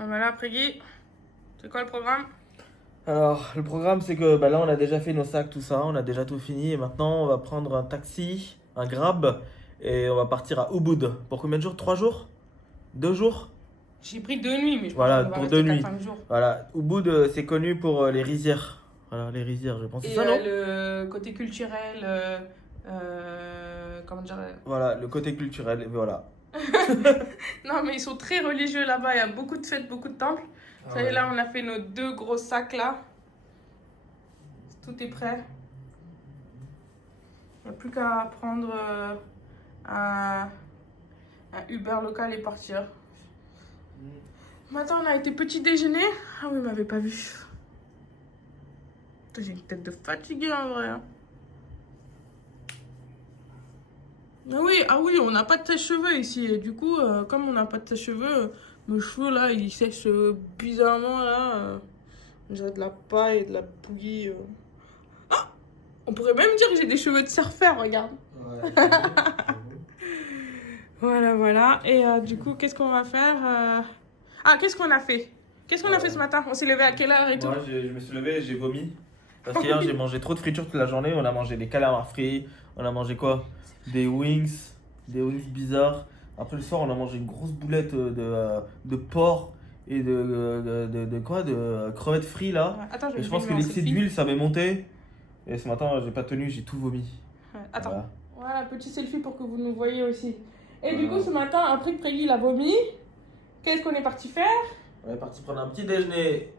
Bon, voilà, après Guy, c'est quoi le programme? Alors, le programme, c'est que là, on a déjà fait nos sacs, tout ça, on a déjà tout fini. Et maintenant, on va prendre un taxi, un Grab, et on va partir à Ubud. Pour combien de jours? 3 jours? 2 jours? J'ai pris 2 nuits, mais je pense Voilà, qu'on va pour rester 2 nuits. 4-5 jours. Voilà, Ubud, c'est connu pour les rizières. Voilà, les rizières, je pense. C'est Et ça, non? le côté culturel, comment dire? Voilà, le côté culturel, voilà. Non, mais ils sont très religieux là-bas. Il y a beaucoup de fêtes, beaucoup de temples. Ah Ça y est, ouais. là, on a fait nos 2 gros sacs là. Tout est prêt. Il n'y a plus qu'à prendre un Uber local et partir. Maintenant, on a été petit déjeuner. Ah oui, il m'avait pas vu. Putain, j'ai une tête de fatiguée en vrai. Hein. Ah oui, on n'a pas de sèche-cheveux ici. Et du coup, comme on n'a pas de sèche-cheveux, mes cheveux là, ils sèchent bizarrement là. J'ai de la paille et de la bouillie. Ah, on pourrait même dire que j'ai des cheveux de surfeur, regarde. Ouais, Voilà, voilà. Et du coup, qu'est-ce qu'on va faire Ah, qu'est-ce qu'on a fait? Qu'est-ce qu'on a fait ce matin? On s'est levé à quelle heure et tout? Moi, je me suis levé et j'ai vomi. Parce qu'hier, j'ai mangé trop de friture toute la journée. On a mangé des calamars frits. On a mangé quoi? Des wings. Des wings bizarres. Après, le soir, on a mangé une grosse boulette de porc et de quoi? De crevettes frites là. Ouais, attends, je vais Et je me pense que filmer en l'excès selfie. d'huile, ça m'est monté. Et ce matin, j'ai pas tenu, j'ai tout vomi. Ouais, attends. Voilà. Voilà, petit selfie pour que vous nous voyez aussi. Et du coup, Voilà. ce matin, après que Prégui il a vomi, qu'est-ce qu'on est parti faire? On est parti prendre un petit déjeuner.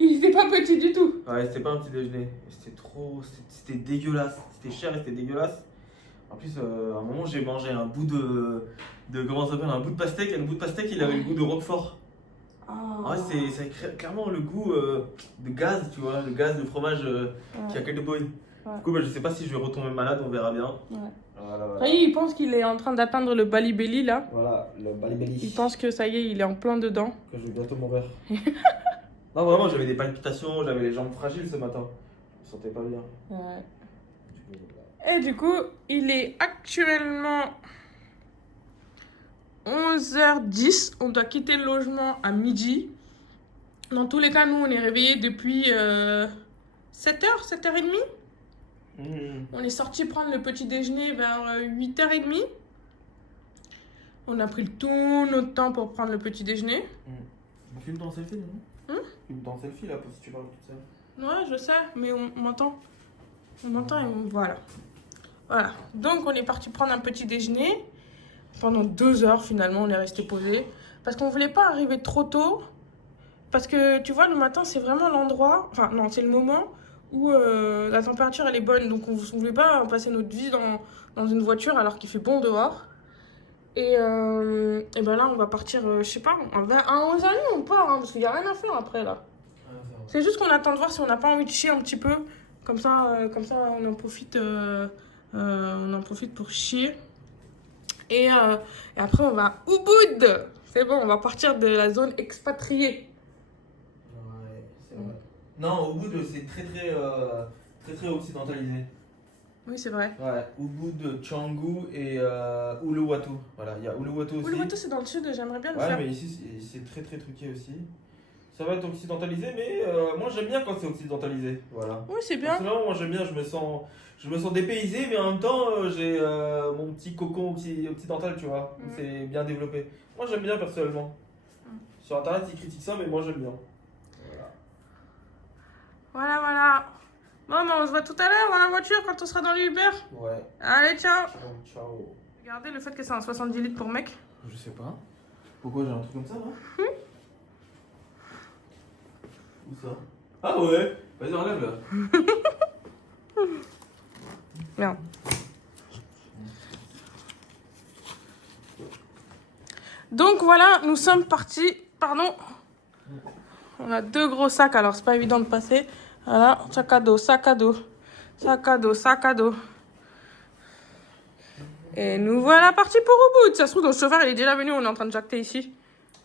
Il était pas petit du tout. Ouais, c'était pas un petit déjeuner. C'était trop. C'était dégueulasse. C'était cher et c'était dégueulasse. En plus, à un moment, j'ai mangé un bout comment ça s'appelle? Un bout de pastèque. Et le bout de pastèque, il avait le goût de Roquefort. Oh. Ouais, c'est clairement le goût de gaz, tu vois. Le gaz de fromage qui a que de boy. Ouais. Du coup, je sais pas si je vais retomber malade, on verra bien. Ouais. Voilà, voilà. Prégui, il pense qu'il est en train d'atteindre le Bali-Belly là. Voilà, le balibelli. Il pense que ça y est, il est en plein dedans. Que je vais bientôt mourir. Non, vraiment, j'avais des palpitations, j'avais les jambes fragiles ce matin. Je me sentais pas bien. Ouais. Et du coup, il est actuellement 11h10. On doit quitter le logement à midi. Dans tous les cas, nous, on est réveillés depuis 7h, 7h30. On est sorti prendre le petit déjeuner vers 8h30. On a pris tout notre temps pour prendre le petit déjeuner. Filme ton selfie, non? Filme ton selfie là, si tu parles toute seule. Ouais, je sais, mais on m'entend. On m'entend et voilà. Voilà. Donc, on est parti prendre un petit déjeuner. Pendant 2 heures, finalement, on est resté posé. Parce qu'on voulait pas arriver trop tôt. Parce que, tu vois, le matin, c'est vraiment l'endroit... Enfin, non, c'est le moment où la température, elle est bonne. Donc, on voulait pas passer notre vie dans une voiture alors qu'il fait bon dehors. Et ben là, on va partir, je sais pas, à 11h30, on part, hein, parce qu'il y a rien à faire après, là. C'est juste qu'on attend de voir si on n'a pas envie de chier un petit peu. Comme ça, on en profite, pour chier. Et après, on va à Ubud. C'est bon, on va partir de la zone expatriée. Ouais, c'est vrai. Non, Ubud, c'est très occidentalisé. Oui, c'est vrai. Ouais, Ubud, Canggu et Uluwatu. Voilà, il y a Uluwatu aussi. Uluwatu, c'est dans le sud, j'aimerais bien le Ouais, faire. mais ici, c'est très truqué aussi. Ça va être occidentalisé, mais moi j'aime bien quand c'est occidentalisé. Voilà. Oui, c'est bien. Personnellement, moi j'aime bien, je me sens dépaysé, mais en même temps, j'ai mon petit cocon occidental, tu vois. où C'est bien développé. Moi j'aime bien personnellement. Sur internet, ils critiquent ça, mais moi j'aime bien. Voilà. Voilà. Bon, ben, on se voit tout à l'heure dans la voiture quand on sera dans l'Uber. Ouais. Allez, ciao. Ciao. Regardez le fait que c'est un 70 litres pour mec. Je sais pas. Pourquoi j'ai un truc comme ça, là Où ça? Ah ouais. Vas-y, enlève là. Merde. Donc voilà, nous sommes partis. Pardon. On a 2 gros sacs, alors c'est pas évident de passer. Voilà, sac à dos, sac à dos. Sac à dos, sac à dos. Et nous voilà partis pour Ubud. Ça se trouve, notre chauffeur il est déjà venu, on est en train de jacter ici.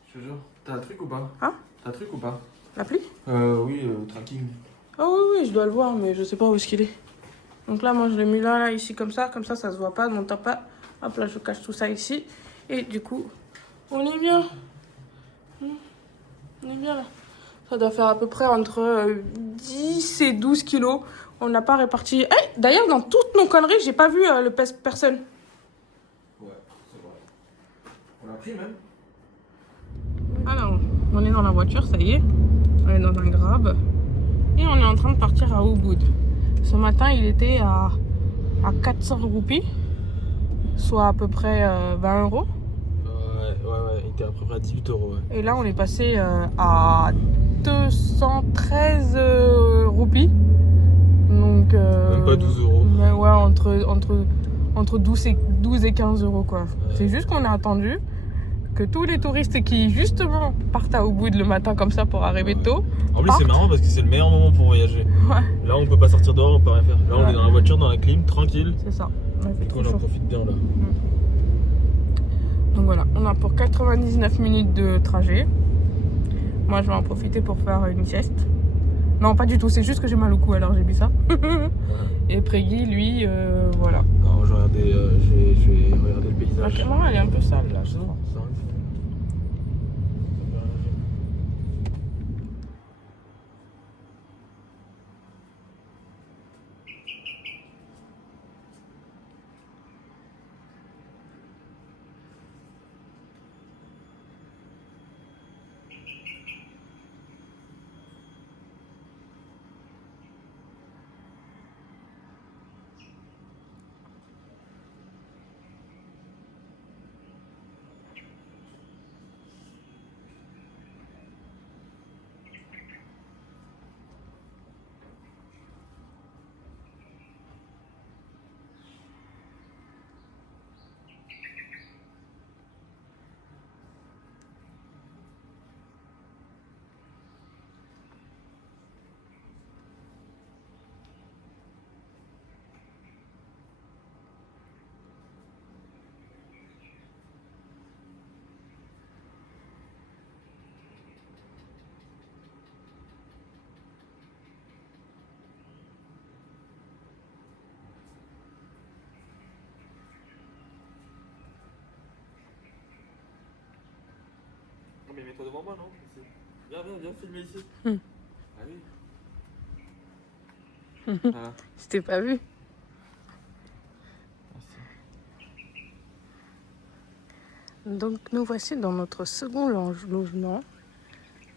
Je te jure. T'as un truc ou pas? Hein? T'as un truc ou pas? L'appli? Oui, tracking. Ah oui, je dois le voir, mais je sais pas où est-ce qu'il est. Donc là, moi je l'ai mis là, ici, comme ça se voit pas, on tape pas. Hop là, je cache tout ça ici. Et du coup, on est bien. On est bien là. Ça doit faire à peu près entre 10 et 12 kilos. On n'a pas réparti. Eh, d'ailleurs, dans toutes nos conneries, j'ai pas vu le pèse-personne. Ouais, c'est vrai. On l'a pris même. Alors, on est dans la voiture, ça y est. On est dans un grab. Et on est en train de partir à Ubud. Ce matin, il était à 400 roupies. Soit à peu près 20 euros. Ouais, il était à peu près à 18 euros. Ouais. Et là, on est passé à 213 roupies. Donc, Même pas 12 euros. Mais ouais, entre 12 et 15 euros, quoi. Ouais. C'est juste qu'on a attendu que tous les touristes qui, justement, partent à Ubud le matin comme ça pour arriver tôt. En plus, c'est marrant parce que c'est le meilleur moment pour voyager. Ouais. Là, on peut pas sortir dehors, on peut rien faire. Là, on est dans la voiture, dans la clim, tranquille. C'est ça. Ouais, Du coup, on en profite bien là. Donc voilà, on a pour 99 minutes de trajet. Moi, je vais en profiter pour faire une sieste. Non, pas du tout, c'est juste que j'ai mal au cou, alors j'ai bu ça. Et Prégui, lui, voilà. Alors, je vais regarder le paysage. La caméra, elle est un peu sale, là, je trouve. Non, mais mets-toi devant moi, non? Viens filmer ici. Ah oui. Voilà. Je t'ai pas vu. Donc nous voici dans notre second logement.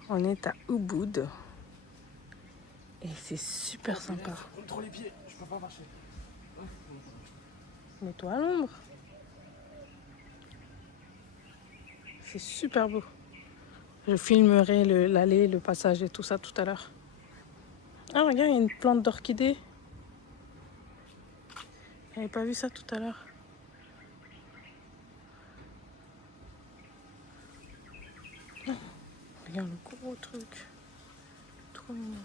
On est à Ubud. Et c'est super sympa. Contre les pieds, je peux pas marcher. Mets-toi à l'ombre. C'est super beau. Je filmerai l'allée, le passage et tout ça tout à l'heure. Ah regarde, il y a une plante d'orchidée. J'avais pas vu ça tout à l'heure. Oh, regarde le gros truc. Trop mignon.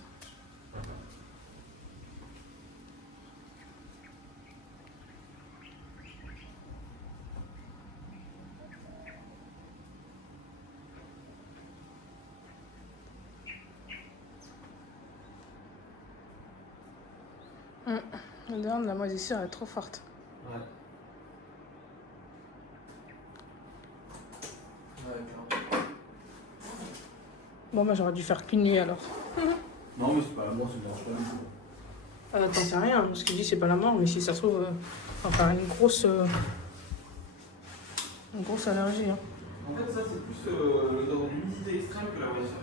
L'odeur de la moisissure est trop forte. Ouais. Bon, moi j'aurais dû faire qu'une nuit alors. Non, mais c'est pas la mort, ça me dérange pas du tout. T'en sais rien, ce que je dis c'est pas la mort, mais si ça se trouve, on va faire une grosse allergie. Hein. En fait, ça, c'est plus dans l'humidité extrême que la moisissure.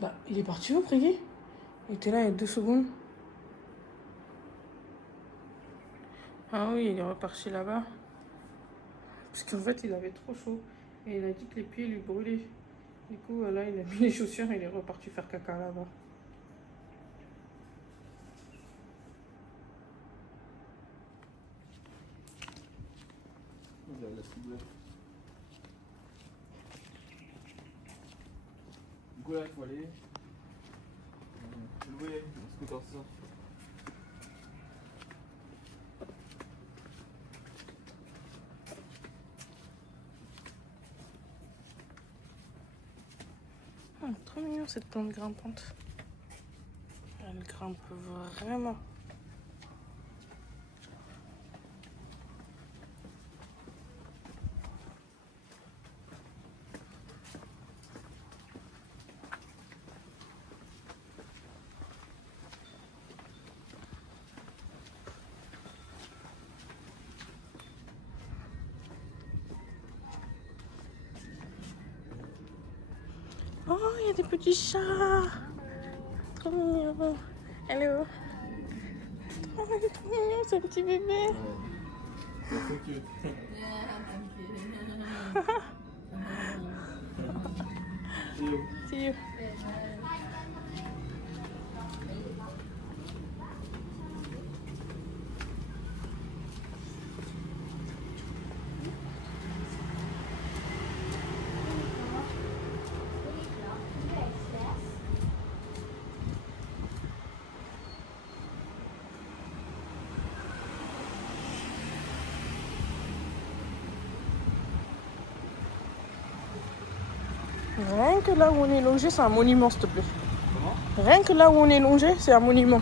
Bah, il est parti où, Prégui? Il était là il y a 2 secondes. Ah oui, il est reparti là-bas. Parce qu'en fait, il avait trop chaud. Et il a dit que les pieds lui brûlaient. Du coup, là, il a mis les chaussures et il est reparti faire caca là-bas. Du coup, là, il faut aller. louer un scooter, c'est ça. Trop mignon cette plante grimpante. Elle grimpe vraiment. Oh, il y a des petits chats. Trop mignon. Hello. Trop mignon, ce petit bébé. C'est so cute. See you. See you. Rien que là où on est logé, c'est un monument, s'il te plaît. Comment? Rien que là où on est logé, c'est un monument.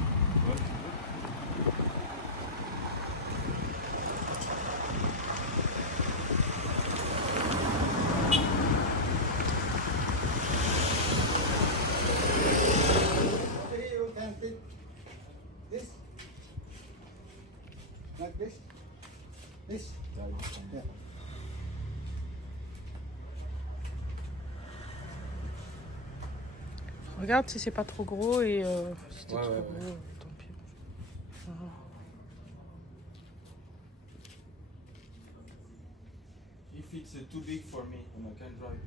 You can fit this like this. This. Yeah. Regarde si c'est pas trop gros et si c'est Ouais, trop ouais, gros, ouais. tant pis. If it's too big for me and I can't drive.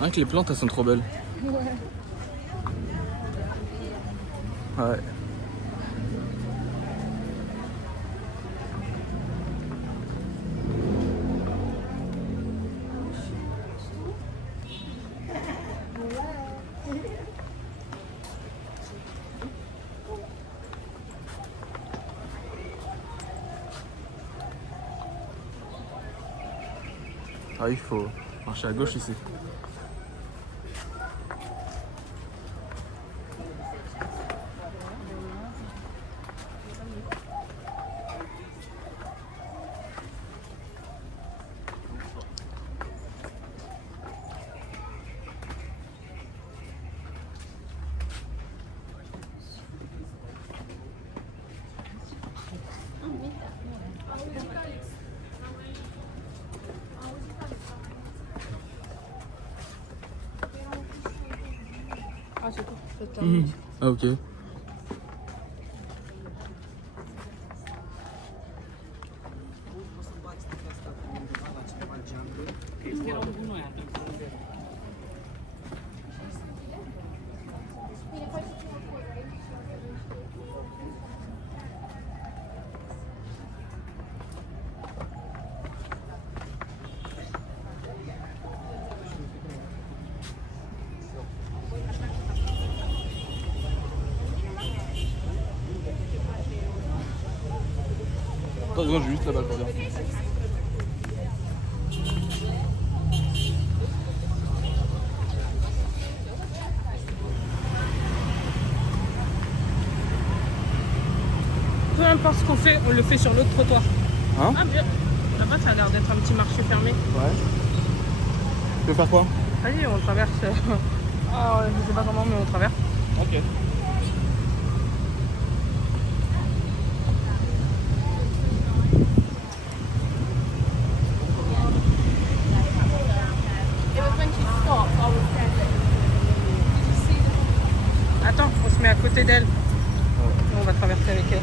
Rien que les plantes, elles sont trop belles. Ouais. Ah, il faut marcher à gauche ici. Ah, c'est tout. Ah, ok. Attends, je vais juste là-bas, je reviens. Peu importe ce qu'on fait, on le fait sur l'autre trottoir. Hein? Ah, bien. Là-bas, ça a l'air d'être un petit marché fermé. Ouais. Tu veux faire quoi? Allez, on traverse. Ah, je sais pas comment, mais on traverse. Ok. Attends, on se met à côté d'elle. On va traverser avec elle.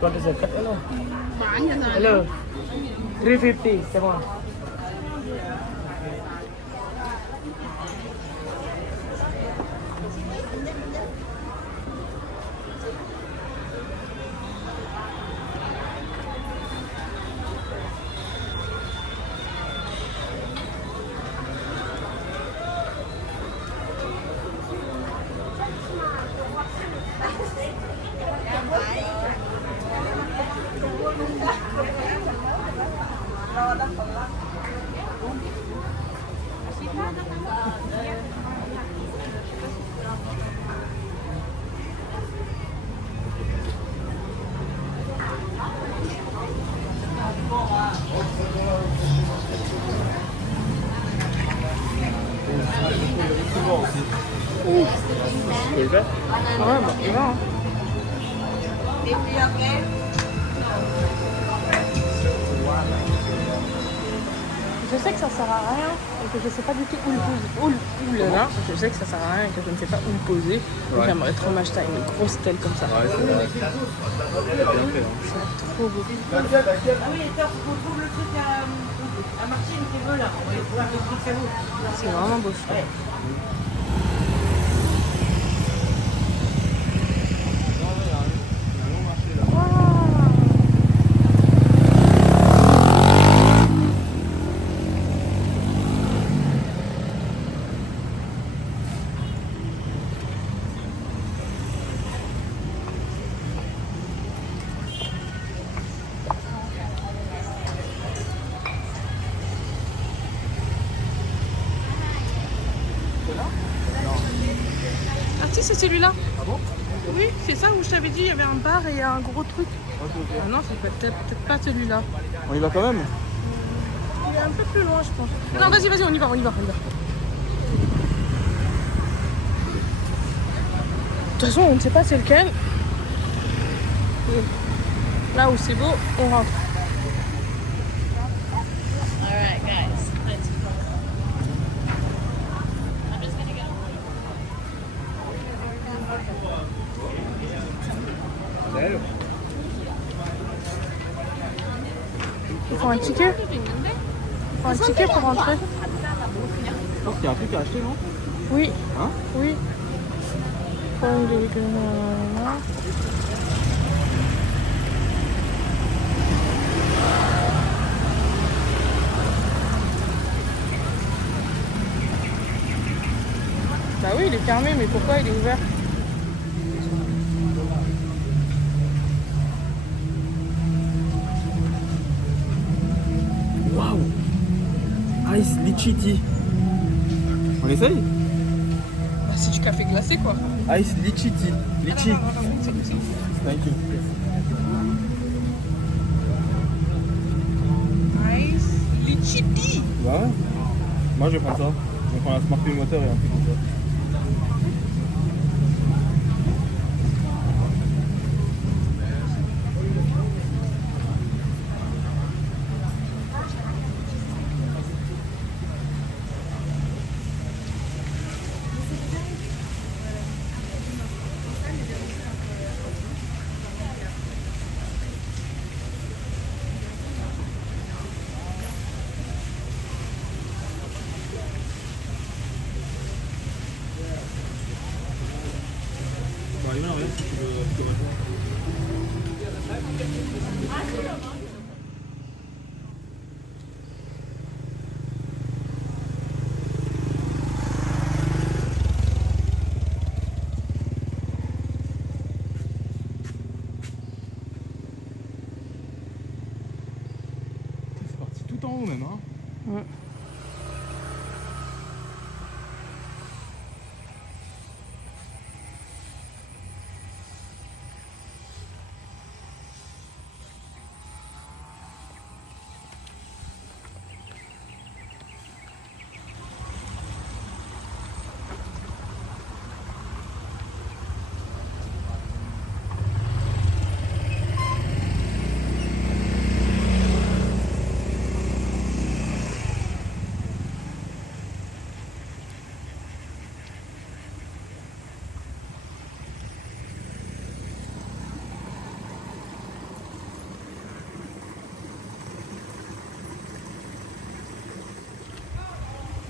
What is it? Hello. Hello. 350, come on. Tu veux le faire? Ouais, bah, on va. Hein. Je sais que ça sert à rien et que je sais pas du tout où le poser. Là, je sais que ça sert à rien et que je ne sais pas où le poser. Ouais. J'aimerais trop m'acheter une grosse telle comme ça. Ouais, c'est vrai. C'est bien fait, hein. C'est trop beau. Ah oui, attends, faut qu'on trouve le truc à Martine qui veut là. On va pouvoir le truc à vous. C'est vraiment beau, je trouve. Ouais. Ah si, c'est celui-là. Ah bon? Oui, c'est ça où je t'avais dit, il y avait un bar et un gros truc. Ok, ok. Ah non, c'est peut-être pas celui-là. On y va quand même? Il est un peu plus loin, je pense. Non, vas-y, on y va. De toute façon, on ne sait pas c'est lequel. Et là où c'est beau, on rentre. Alright, guys. Let's go. I'm just gonna get Il faut un ticket. Il faut un ticket pour rentrer. Je pense qu'il y a un truc à acheter, non? Oui. Hein? Oui. Bah oui, il est fermé, mais pourquoi il est ouvert? litchi tea. On essaye? Bah, c'est du café glacé quoi. Ice litchi tea. Litchi. Thank you. Nice. Litchi tea. Bah ouais. Moi je vais prendre ça. Je vais prendre un Smart moteur et un peu comme ça. C'est parti tout en haut même hein. Ouais.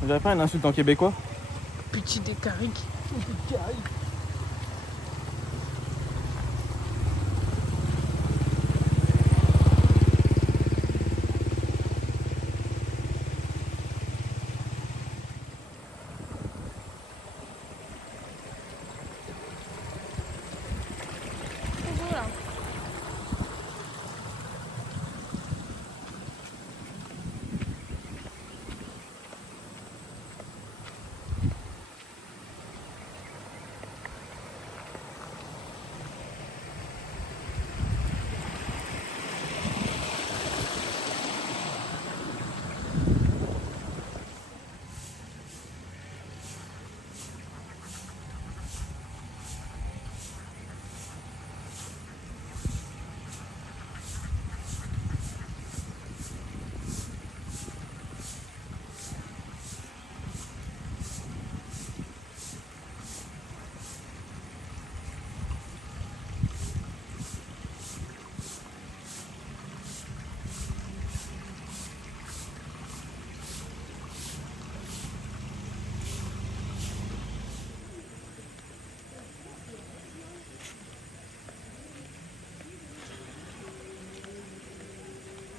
J'avais pas une insulte en québécois? Petit décarique. Voilà.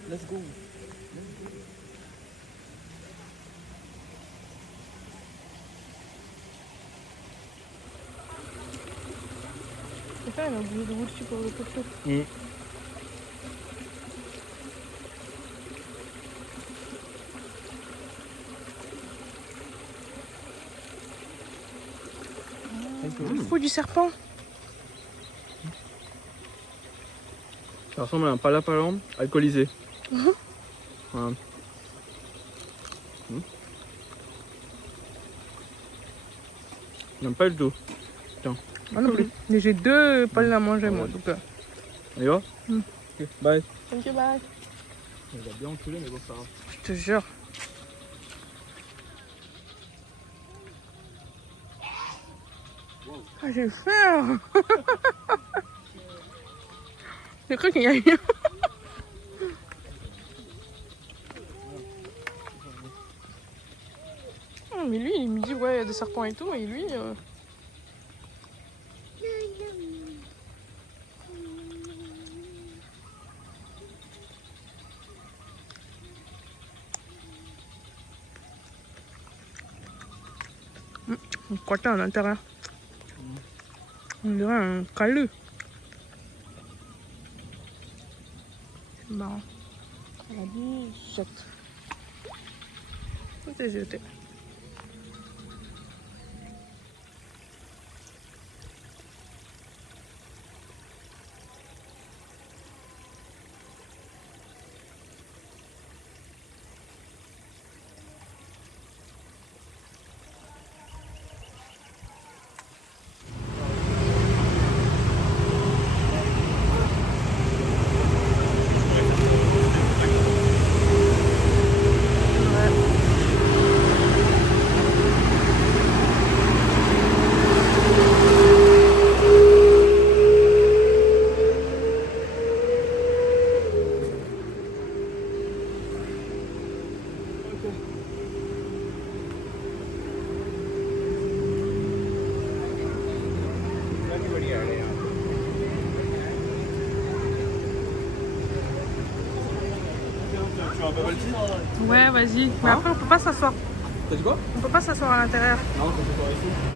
Let's go. C'est ça, elle a oublié de rouler pour le coco. Il faut du serpent. Ça ressemble à un palapalan alcoolisé. Voilà. J'aime pas du tout. Moi non plus. Mais j'ai deux palmes à manger moi. Donc, On y va? Ok, bye. thank you, bye. On va bien enculer mais bon ça va. Je te jure. Ah, j'ai peur. J'ai cru qu'il y a eu. Oh, mais lui, il me dit, ouais, il y a des serpents et tout, et lui. Quoi t'as à l'intérieur? On dirait un caillou. C'est marrant. La bichette. Tout est jeté. Tu veux un bubble tea? Ouais, vas-y. Mais après, on peut pas s'asseoir. T'as dit quoi? On peut pas s'asseoir à l'intérieur. Non, on peut pas ici.